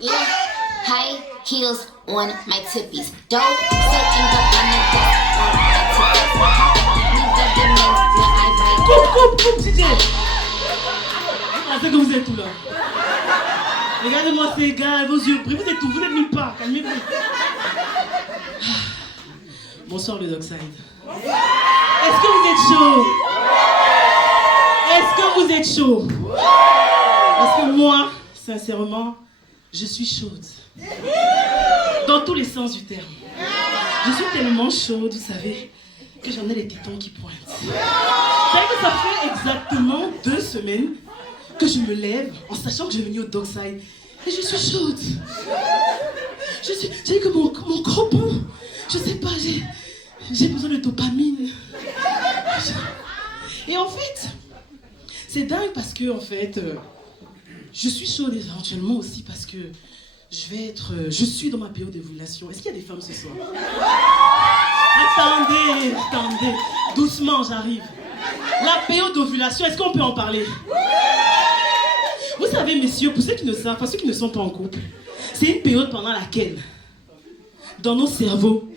Yeah, high heels on my tippies. Dope, searching up on the desk on my tippies. Need the demands when I bite. Coupe, DJ. C'est que vous êtes tout là. Regardez-moi ces gars, vos yeux pris, vous êtes tout, vous êtes nulle part, calmez-vous. Bonsoir le Dockside. Est-ce que vous êtes chaud? Est-ce que vous êtes chaud? Parce que moi, sincèrement, je suis chaude. Dans tous les sens du terme. Je suis tellement chaude, vous savez, que j'en ai les tétons qui pointent. Vous savez que ça fait exactement 2 semaines que je me lève en sachant que je vais venir au Dockside. Et je suis chaude. J'ai que mon gros bout. Je sais pas, j'ai besoin de dopamine. Et en fait, c'est dingue parce que, en fait, je suis chaude éventuellement aussi parce que je suis dans ma période d'ovulation. Est-ce qu'il y a des femmes ce soir? Attendez, doucement, j'arrive. La période d'ovulation, est-ce qu'on peut en parler? Vous savez, messieurs, pour ceux qui ne savent pas, ceux qui ne sont pas en couple, c'est une période pendant laquelle, dans nos cerveaux,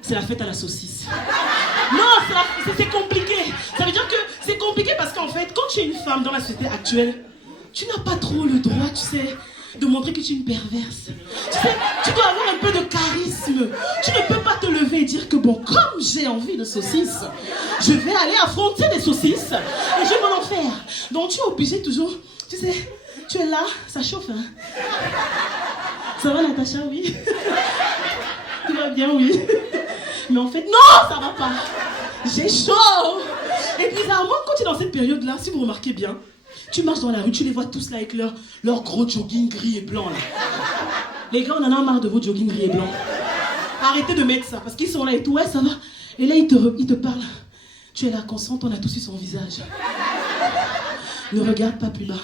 c'est la fête à la saucisse. Non, c'est compliqué. Ça veut dire que c'est compliqué parce qu'en fait, quand tu es une femme dans la société actuelle, tu n'as pas trop le droit, tu sais, de montrer que tu es une perverse. Tu sais, tu dois avoir un peu de charisme. Tu ne peux pas te lever et dire que bon, comme j'ai envie de saucisses, je vais aller affronter les saucisses et je vais m'en faire. Donc tu es obligé toujours, tu sais, tu es là, ça chauffe, hein. Ça va Natacha, oui? Tout va bien, oui. Mais en fait, non, ça va pas. J'ai chaud. Et bizarrement, quand tu es dans cette période-là, si vous remarquez bien, tu marches dans la rue, tu les vois tous là avec leur gros jogging gris et blanc là. Les gars, on en a marre de vos jogging gris et blanc. Arrêtez de mettre ça, parce qu'ils sont là et tout, ouais, ça va. Et là, ils te parlent. Tu es là, consciente, on a tous eu son visage. Ne regarde pas plus bas.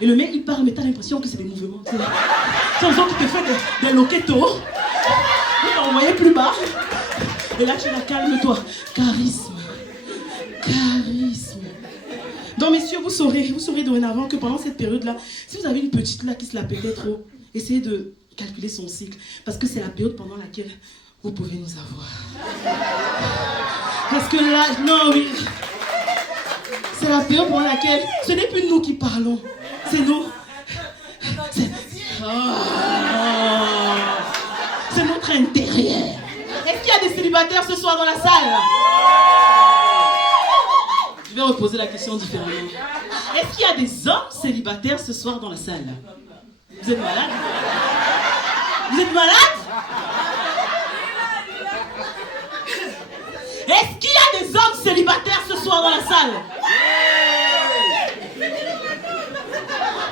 Et le mec, il parle, mais t'as l'impression que c'est des mouvements. Tu sais, l'impression qu'il te fait des loquetos. Il t'a envoyé plus bas. Et là, tu la calme-toi. Charisme. Donc, messieurs, vous saurez dorénavant que pendant cette période-là, si vous avez une petite là qui se la pétait trop, essayez de calculer son cycle. Parce que c'est la période pendant laquelle vous pouvez nous avoir. Parce que là, non, oui. C'est la période pendant laquelle ce n'est plus nous qui parlons. C'est nous. C'est notre intérieur. Est-ce qu'il y a des célibataires ce soir dans la salle? Je vais reposer la question différemment. Est-ce qu'il y a des hommes célibataires ce soir dans la salle? Vous êtes malade? Vous êtes malade? Est-ce qu'il y a des hommes célibataires ce soir dans la salle?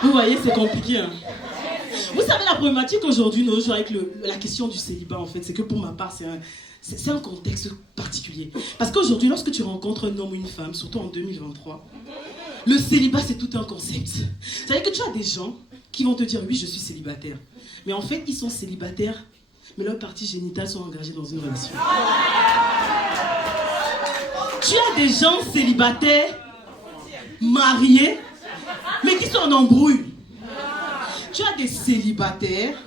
Vous voyez, c'est compliqué, hein? Vous savez, la problématique aujourd'hui, nos jours, avec la question du célibat, en fait, c'est que pour ma part, c'est un contexte particulier. Parce qu'aujourd'hui, lorsque tu rencontres un homme ou une femme, surtout en 2023, le célibat, c'est tout un concept. C'est-à-dire que tu as des gens qui vont te dire, oui, je suis célibataire. Mais en fait, ils sont célibataires, mais leurs parties génitales sont engagées dans une relation. Tu as des gens célibataires, mariés, mais qui sont en embrouille. Tu as des célibataires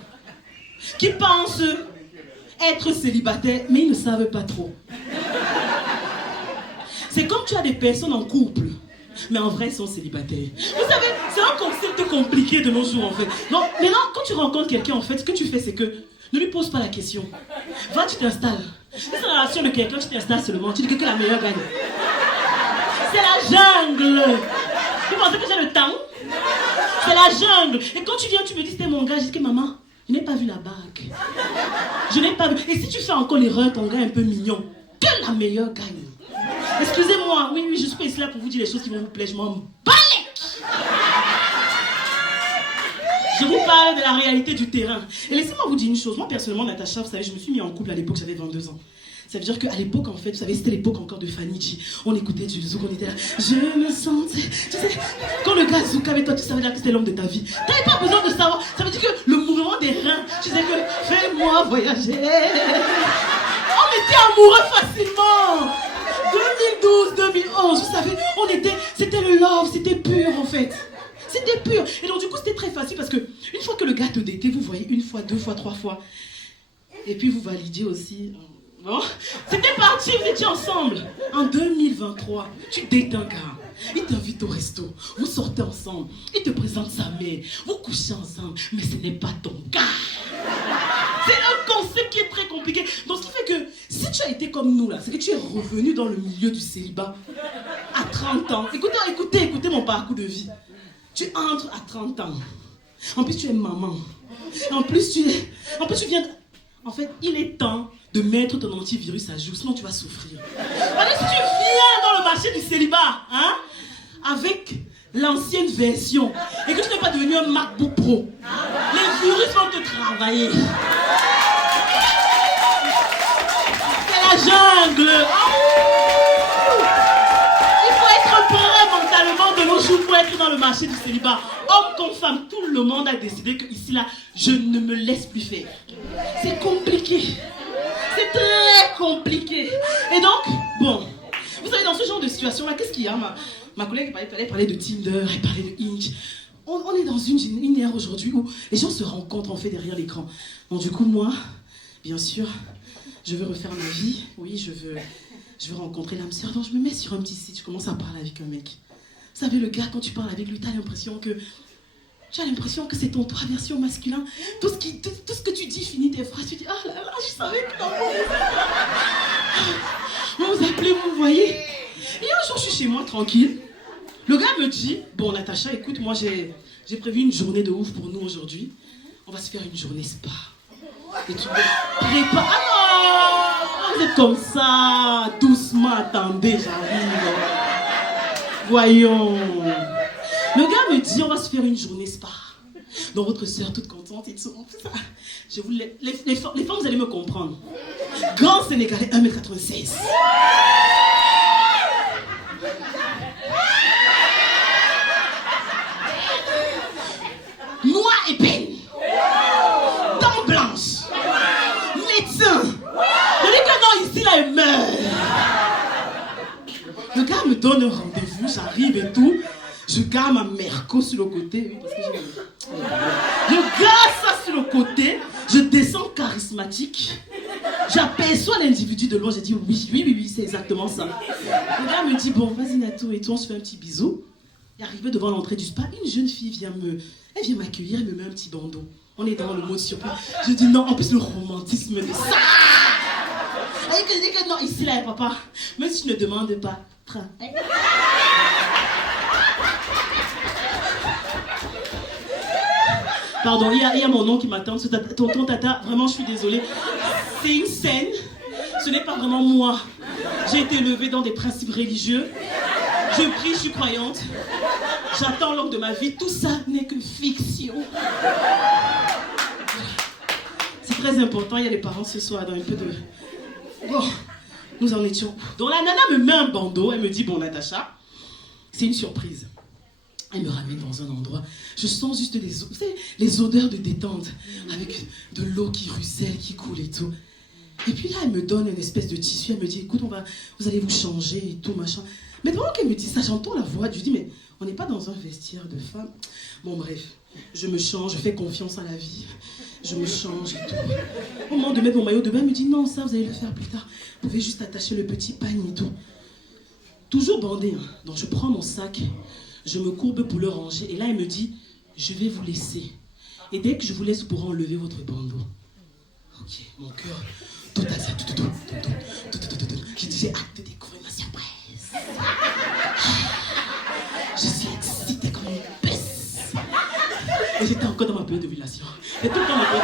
qui pensent être célibataires, mais ils ne savent pas trop. C'est comme tu as des personnes en couple, mais en vrai, ils sont célibataires. Vous savez, c'est un concept compliqué de nos jours, en fait. Donc, maintenant, quand tu rencontres quelqu'un, en fait, ce que tu fais, c'est que ne lui pose pas la question. Va, tu t'installes. Si c'est la relation de quelqu'un, tu t'installes seulement. Tu dis que la meilleure gagne. C'est la jungle. Tu pensais que j'ai le temps? C'est la jungle. Et quand tu viens, tu me dis, c'était mon gars. Je dis que maman, je n'ai pas vu la bague. Je n'ai pas vu. Et si tu fais encore l'erreur, ton gars est un peu mignon, que la meilleure gagne. Excusez-moi, oui, je suis pas ici là pour vous dire les choses qui vont vous plaire. Je m'en balèque. Je vous parle de la réalité du terrain. Et laissez-moi vous dire une chose. Moi, personnellement, Natacha, vous savez, je me suis mis en couple à l'époque, j'avais 22 ans. Ça veut dire qu'à l'époque, en fait, vous savez, c'était l'époque encore de Fanny G. On écoutait du zouk, on était là. Je me sentais. Tu sais, quand le gars zouk avec toi, tu savais dire que c'était l'homme de ta vie. T'avais pas besoin de savoir. Ça veut dire que le mouvement des reins, tu sais que fais-moi voyager. On était amoureux facilement. 2012, 2011, vous savez, c'était facile parce que une fois que le gars te date, vous voyez une fois, deux fois, trois fois. Et puis vous validiez aussi. Bon, c'était parti, vous étiez ensemble. En 2023, tu dates un gars. Il t'invite au resto, vous sortez ensemble, il te présente sa mère, vous couchez ensemble, mais ce n'est pas ton gars. C'est un concept qui est très compliqué. Donc, ce qui fait que si tu as été comme nous, là, c'est que tu es revenu dans le milieu du célibat à 30 ans. Écoutez mon parcours de vie. Tu entres à 30 ans. En plus, tu es maman. En plus, tu viens... En fait, il est temps de mettre ton antivirus à jour, sinon tu vas souffrir. Alors, si tu viens dans le marché du célibat, hein, avec l'ancienne version, et que tu n'es pas devenu un MacBook Pro, les virus vont te travailler. C'est la jungle. Il faut être prêt mentalement de nos jours pour être dans le marché du célibat. Homme comme femme, tout le monde a décidé que ici là, je ne me laisse plus faire. C'est compliqué. C'est très compliqué. Et donc, bon, vous savez, dans ce genre de situation-là, qu'est-ce qu'il y a? Ma collègue parlait de Tinder, elle parlait de Hinge. On est dans une ère aujourd'hui où les gens se rencontrent en fait derrière l'écran. Donc du coup, moi, bien sûr, je veux refaire ma vie. Oui, je veux rencontrer l'âme sœur. Donc je me mets sur un petit site, je commence à parler avec un mec. Vous savez, le gars, quand tu parles avec lui, tu as l'impression que c'est ton toi version masculin. Tout ce que tu dis finit tes phrases. Tu dis, ah là là, je savais que l'amour vous appelez, vous voyez. Et un jour, je suis chez moi, tranquille. Le gars me dit, bon, Natacha, écoute, moi, j'ai prévu une journée de ouf pour nous aujourd'hui. On va se faire une journée spa. Et tu me prépares. Ah non, vous êtes comme ça. Doucement, attendez, j'arrive. Voyons. Le gars me dit, on va se faire une journée spa. Donc votre soeur toute contente et tout. Les femmes, vous allez me comprendre. Grand Sénégalais, 1m96. Noir et peine. Dents blanches. Médecin. Je dis que non, ici là, il meurt. Le gars me donne un rendez-vous, j'arrive et tout. Je garde ma merco sur le côté. Oui, parce que je garde ça sur le côté. Je descends charismatique. J'aperçois l'individu de loin. J'ai dit oui, c'est exactement ça. Le gars me dit, bon, vas-y Nato et tout, on se fait un petit bisou. Et arrivé devant l'entrée du spa, une jeune fille vient m'accueillir, elle me met un petit bandeau. On est dans le mode surprise. Je dis non, en plus le romantisme de ça. Elle dit que non, ici là, papa, même si tu ne demandes pas, train. Pardon, il y a mon nom qui m'attend. Tonton Tata, vraiment, je suis désolée. C'est une scène. Ce n'est pas vraiment moi. J'ai été élevée dans des principes religieux. Je prie, je suis croyante. J'attends l'homme de ma vie. Tout ça n'est qu'une fiction. C'est très important. Il y a les parents ce soir dans un peu de... Bon, nous en étions. Donc la nana me met un bandeau. Elle me dit, bon, Natacha, c'est une surprise. Elle me ramène dans un endroit. Je sens juste les odeurs de détente. Avec de l'eau qui ruisselle, qui coule et tout. Et puis là, elle me donne une espèce de tissu. Elle me dit, écoute, vous allez vous changer et tout, machin. Mais pendant qu'elle me dit ça, j'entends la voix. Je lui dis, mais on n'est pas dans un vestiaire de femme. Bon, bref. Je me change, je fais confiance à la vie. Je me change et tout. Au moment de mettre mon maillot de bain, elle me dit, non, ça, vous allez le faire plus tard. Vous pouvez juste attacher le petit pagne et tout. Toujours bandé, hein. Donc je prends mon sac. Je me courbe pour le ranger. Et là, elle me dit, je vais vous laisser. Et dès que je vous laisse, vous pourrez enlever votre bandeau. Ok, mon cœur, tout à ça, tout. J'ai dit, j'ai hâte de découvrir ma surprise. Je suis excitée comme une puce. Et j'étais encore dans ma période d'ovulation. Et tout le temps dans ma période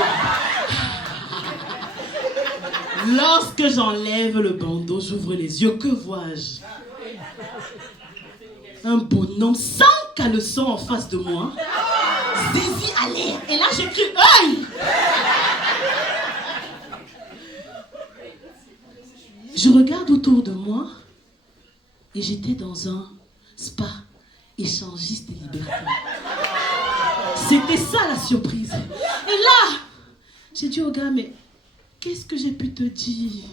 d'ovulation. Lorsque j'enlève le bandeau, j'ouvre les yeux. Que vois-je? Un bonhomme sans caleçon en face de moi. Zizi à l'air. Et là, j'ai crié, aïe! Je regarde autour de moi et j'étais dans un spa échangiste et liberté. C'était ça la surprise. Et là, j'ai dit au gars, mais qu'est-ce que j'ai pu te dire?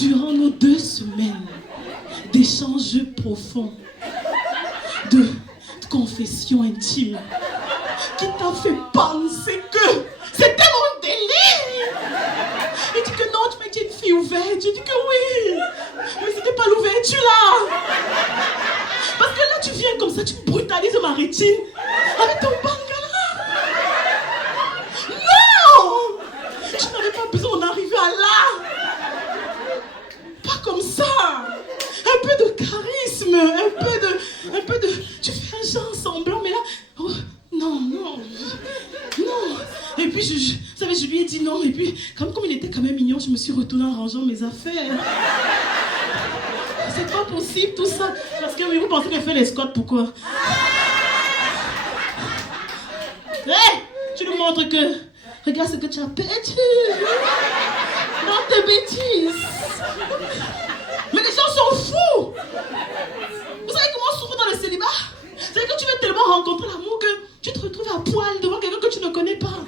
Durant nos 2 semaines d'échanges profonds, de confession intime qui t'a fait penser que c'était mon délire. Il dit que non, tu m'as dit une fille ouverte. Je dis que oui. Mais c'était pas l'ouverture là. Parce que là, tu viens comme ça, tu brutalises ma rétine avec ton bangala. Non! Tu n'avais pas besoin d'en arriver à là. Pas comme ça. Un peu de charisme, un peu de... Tu fais un genre semblant, mais là... Oh, non. Et puis, vous savez, je lui ai dit non. Et puis, comme il était quand même mignon, je me suis retournée en rangeant mes affaires. C'est pas possible tout ça. Parce que oui, vous pensez qu'elle fait l'escorte, pourquoi? Hey, tu nous montres que... Regarde ce que tu as perdu. Non, tes bêtises. Mais les gens sont fous. Vous savez comment on souffre dans le célibat? C'est que tu veux tellement rencontrer l'amour que tu te retrouves à poil devant quelqu'un que tu ne connais pas.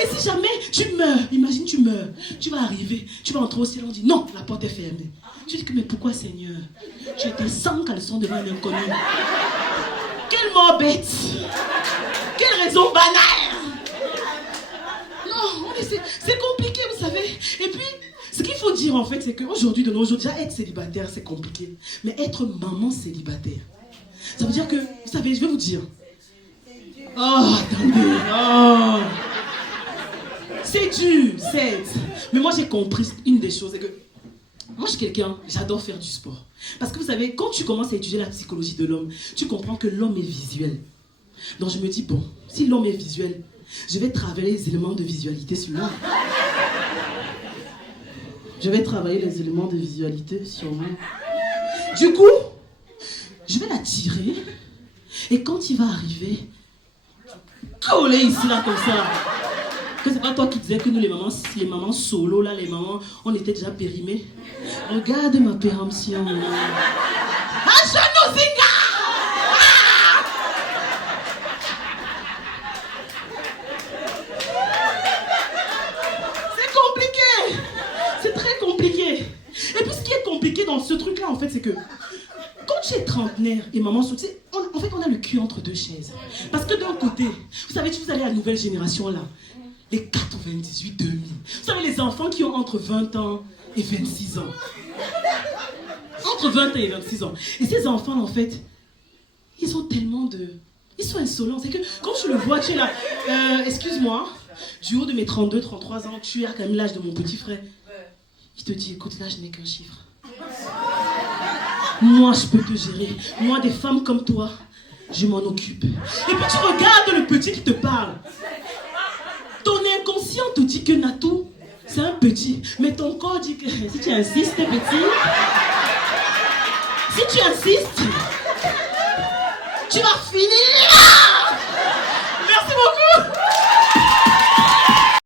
Et si jamais tu meurs, imagine tu meurs, tu vas arriver, tu vas entrer au ciel, on dit non, la porte est fermée. Tu dis que mais pourquoi Seigneur? Tu étais sans caleçon devant un inconnu. Quelle mort bête. Quelle raison banale. Non, c'est compliqué, vous savez. Et puis, ce qu'il faut dire en fait, c'est qu'aujourd'hui, de nos jours, déjà être célibataire, c'est compliqué. Mais être maman célibataire, ça veut dire que, vous savez, je vais vous dire. Oh, attendez. Oh. C'est dur, certes. Mais moi, j'ai compris une des choses, c'est que moi, je suis quelqu'un, j'adore faire du sport. Parce que vous savez, quand tu commences à étudier la psychologie de l'homme, tu comprends que l'homme est visuel. Donc je me dis, bon, si l'homme est visuel, je vais travailler les éléments de visualité sur moi. Je vais travailler les éléments de visualité sur moi. Du coup, je vais l'attirer. Et quand il va arriver, coller ici, là, comme ça. Que c'est pas toi qui disais que nous, les mamans solo, là, les mamans, on était déjà périmées. Regarde ma péremption. Un genou, Zinga! C'est compliqué. C'est très compliqué. Et puis ce qui est compliqué dans ce truc-là, en fait, c'est que quand tu es trentenaire et maman solo, en fait, on a le cul entre deux chaises. Parce que d'un côté, vous savez, vous allez à la nouvelle génération, là. Les 98-2000. Vous savez, les enfants qui ont entre 20 ans et 26 ans. Entre 20 ans et 26 ans. Et ces enfants, en fait, ils ont tellement de... Ils sont insolents. C'est que quand je le vois, tu es là... excuse-moi, du haut de mes 32-33 ans, tu as quand même l'âge de mon petit frère. Il te dit, écoute, là, je n'ai qu'un chiffre. Moi, je peux te gérer. Moi, des femmes comme toi, je m'en occupe. Et puis tu regardes le petit qui te parle. Ton inconscient te dit que Natou, c'est un petit. Mais ton corps dit que si tu insistes, petit, si tu insistes, tu vas finir.